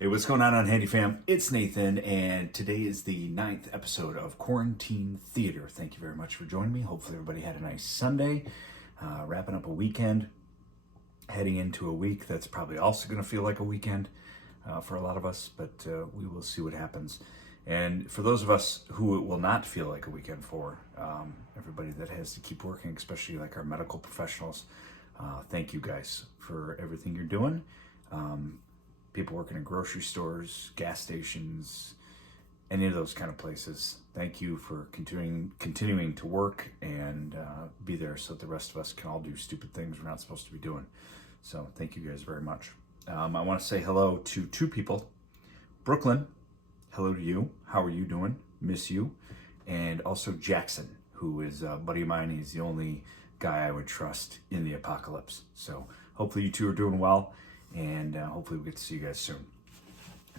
Hey, what's going on Unhandy fam? It's Nathan, and today is the 9th episode of Quarantine Theater. Thank you very much for joining me. Hopefully everybody had a nice Sunday, wrapping up a weekend, heading into a week that's probably also going to feel like a weekend for a lot of us, but we will see what happens. And for those of us who it will not feel like a weekend for, everybody that has to keep working, especially like our medical professionals, thank you guys for everything you're doing. People working in grocery stores, gas stations, any of those kind of places. Thank you for continuing to work and be there so that the rest of us can all do stupid things we're not supposed to be doing. So thank you guys very much. I want to say hello to two people. Brooklyn, hello to you. How are you doing? Miss you. And also Jackson, who is a buddy of mine. He's the only guy I would trust in the apocalypse. So hopefully you two are doing well. And hopefully we'll get to see you guys soon.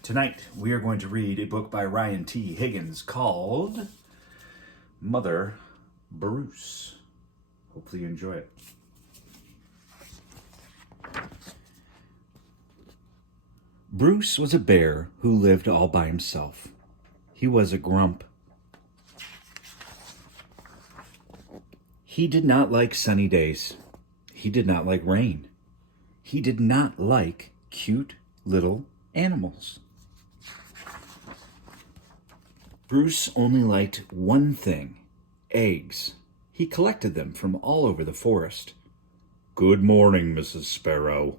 Tonight, we are going to read a book by Ryan T. Higgins called Mother Bruce. Hopefully you enjoy it. Bruce was a bear who lived all by himself. He was a grump. He did not like sunny days. He did not like rain. He did not like cute little animals. Bruce only liked one thing, eggs. He collected them from all over the forest. "Good morning, Mrs. Sparrow."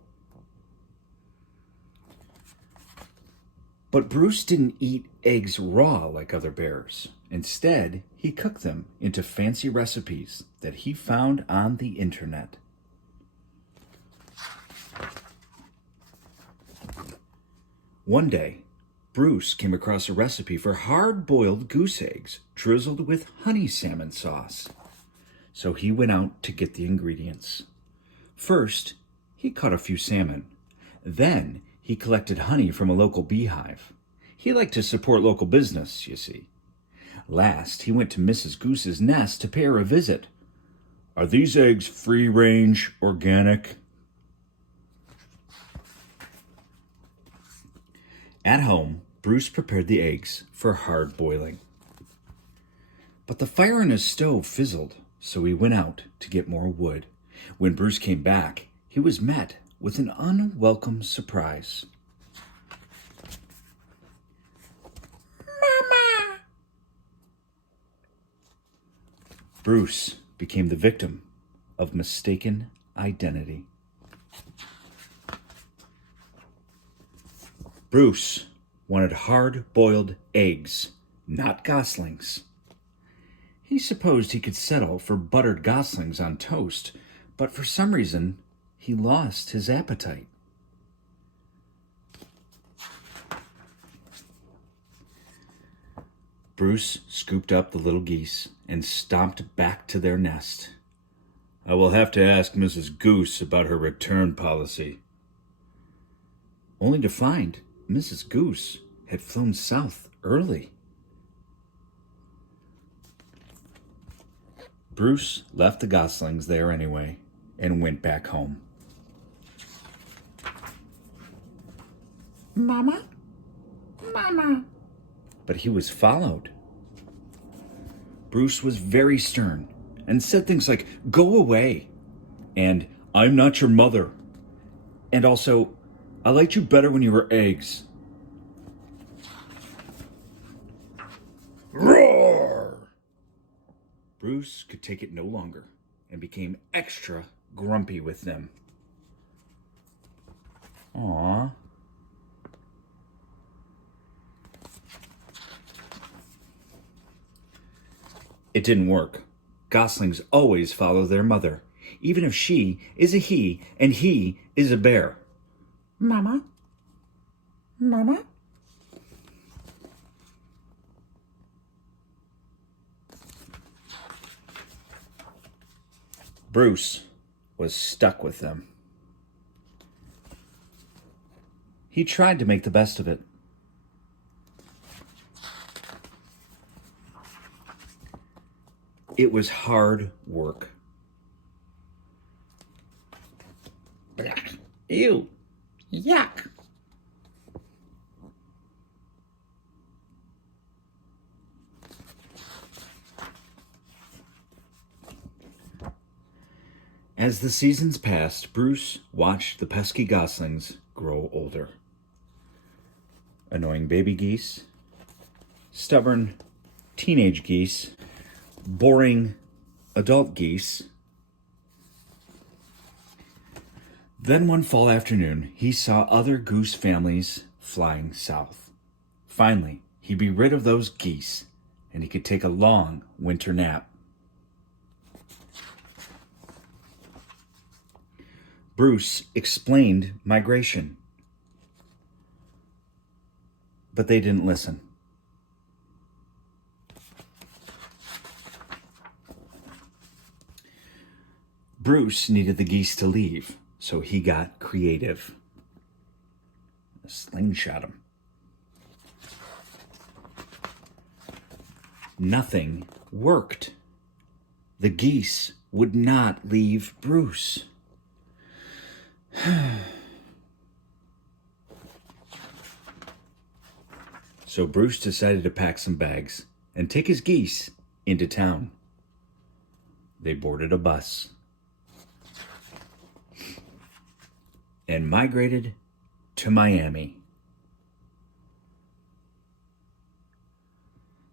But Bruce didn't eat eggs raw like other bears. Instead, he cooked them into fancy recipes that he found on the internet. One day, Bruce came across a recipe for hard-boiled goose eggs drizzled with honey salmon sauce. So he went out to get the ingredients. First, he caught a few salmon. Then, he collected honey from a local beehive. He liked to support local business, you see. Last, he went to Mrs. Goose's nest to pay her a visit. "Are these eggs free-range, organic?" At home, Bruce prepared the eggs for hard boiling. But the fire in his stove fizzled, so he went out to get more wood. When Bruce came back, he was met with an unwelcome surprise. "Mama!" Bruce became the victim of mistaken identity. Bruce wanted hard-boiled eggs, not goslings. He supposed he could settle for buttered goslings on toast, but for some reason, he lost his appetite. Bruce scooped up the little geese and stomped back to their nest. "I will have to ask Mrs. Goose about her return policy." Only to find Mrs. Goose had flown south early. Bruce left the goslings there anyway and went back home. "Mama? Mama?" But he was followed. Bruce was very stern and said things like, "Go away," and "I'm not your mother," and also, "I liked you better when you were eggs." Roar! Bruce could take it no longer and became extra grumpy with them. Aww. It didn't work. Goslings always follow their mother, even if she is a he and he is a bear. "Mama? Mama?" Bruce was stuck with them. He tried to make the best of it. It was hard work. Ew. Yuck. As the seasons passed, Bruce watched the pesky goslings grow older. Annoying baby geese, stubborn teenage geese, boring adult geese. Then one fall afternoon, he saw other goose families flying south. Finally, he'd be rid of those geese, and he could take a long winter nap. Bruce explained migration, but they didn't listen. Bruce needed the geese to leave, so he got creative. Slingshot him. Nothing worked. The geese would not leave Bruce. So Bruce decided to pack some bags and take his geese into town. They boarded a bus and migrated to Miami.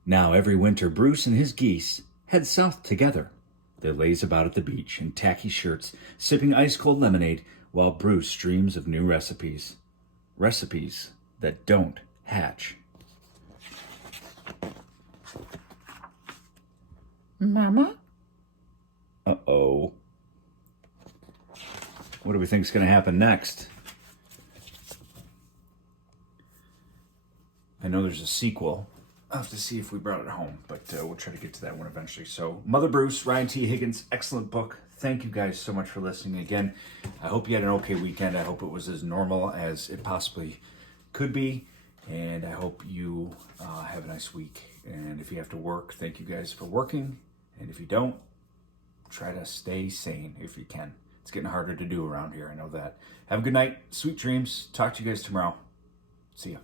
Now every winter, Bruce and his geese head south together. They laze about at the beach in tacky shirts, sipping ice-cold lemonade, while Bruce dreams of new recipes. Recipes that don't hatch. Mama? Uh-oh. What do we think is going to happen next? I know there's a sequel. I'll have to see if we brought it home, but we'll try to get to that one eventually. So, Mother Bruce, Ryan T. Higgins, excellent book. Thank you guys so much for listening again. I hope you had an okay weekend. I hope it was as normal as it possibly could be. And I hope you have a nice week. And if you have to work, thank you guys for working. And if you don't, try to stay sane if you can. It's getting harder to do around here. I know that. Have a good night. Sweet dreams. Talk to you guys tomorrow. See ya.